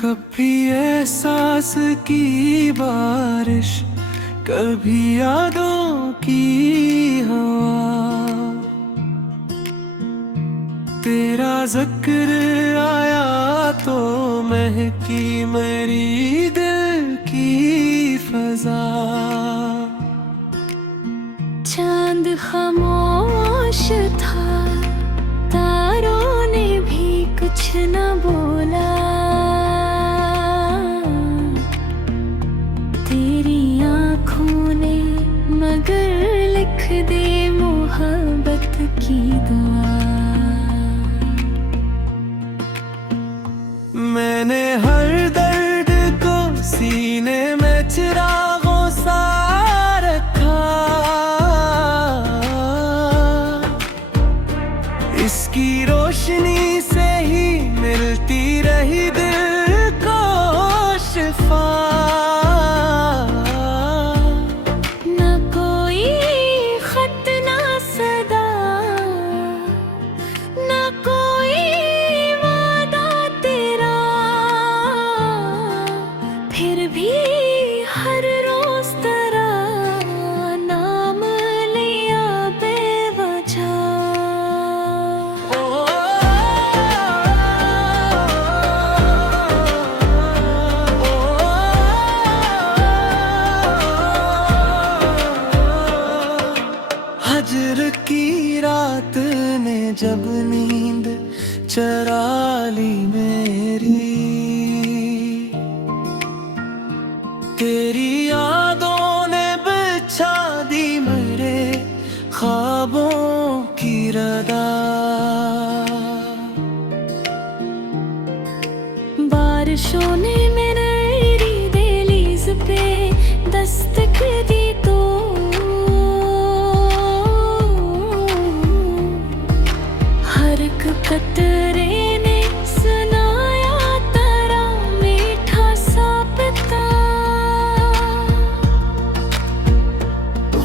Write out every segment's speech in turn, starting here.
कभी एहसास की बारिश, कभी यादों की हवा, तेरा जिक्र आया तो महकी मेरी दिल की फजा। चांद खामोश था, तारों ने भी कुछ न बोला। तेरी आँखों ने मगर लिख दी मोहब्बत की दुआ। मैंने हर दर्द को सीने में चिरागों सा रखा, इसकी रोशनी से ही मिलती रही दिल को शिफा। न कोई खत ना सदा, न कोई वादा तेरा, फिर भी हर रोज तेरा नाम लिया बेवजह। हजर की रात ने जब नींद चरा ली मेरी, तेरी यादों ने बिछा दी मेरे ख्वाबों की रदा। बारिशों ने मेरी दहलीज पे दस्तक दी तो हर एक कतरे ने सुनाया तेरा मीठा सा पिता।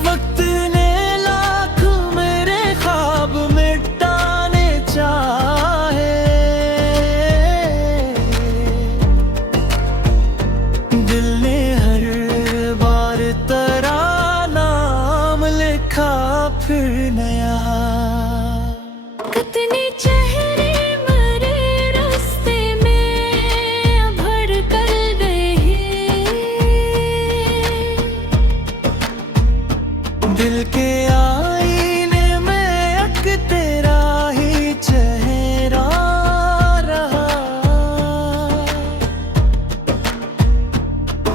वक्त ने लाख मेरे ख्वाब मिटाने चाहे, दिल ने हर बार तेरा नाम लिखा फिर नया। कितने चेहरे मरे रास्ते में भर कर गए, दिल के आईने में एक तेरा ही चेहरा रहा।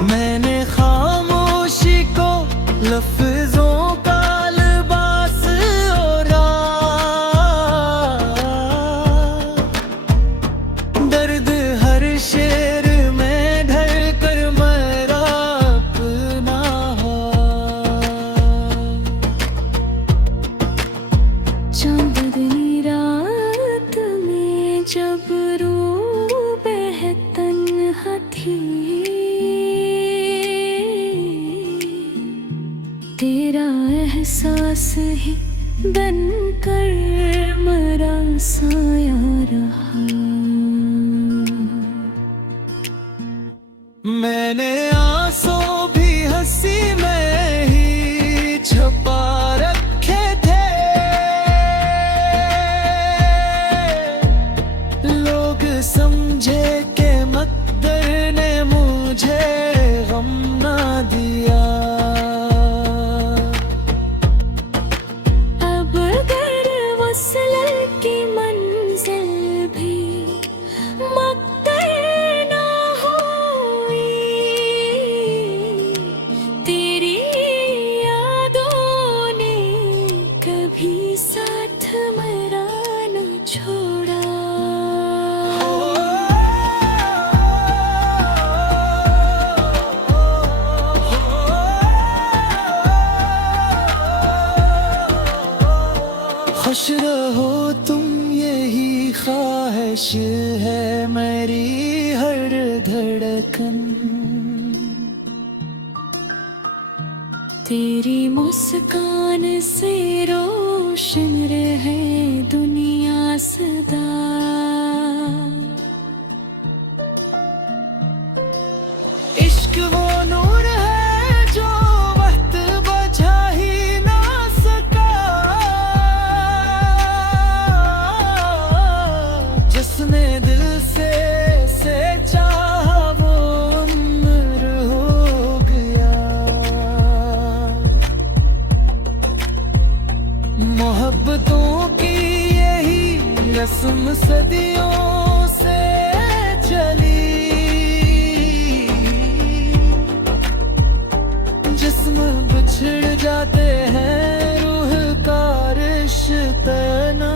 मैंने खामोशी को लफ्जों का लिबास ओढ़ा, दर्द हर शेर में ढल कर मेरा अपना हो। चांदनी रात में जब रूह बेहतन्हा थी, तेरा एहसास ही बनकर मेरा साया रहा। मैंने आंसू भी हंसी में ही छुपा रखे थे, लोग समझे के मकदर ने मुझे गम ना दिया। अब अगर वसल की मंजिल भी मकदर ना हुई, तेरी यादों ने कभी साथ मेरा न छोड़ा। खुश रहो तुम यही ख्वाहिश है मेरी हर धड़कन। तेरी मुस्कान से रोशन रहे दुनिया सदा। इश्क वो नूर है जो वक्त बुझा ही ना सका, जिसने दिल से चाहा वो अमर हो गया। मोहब्बतों की यही रस्म सदियों से चली, जिस्म बिछड़ जाते हैं रूह का रिश्ता ना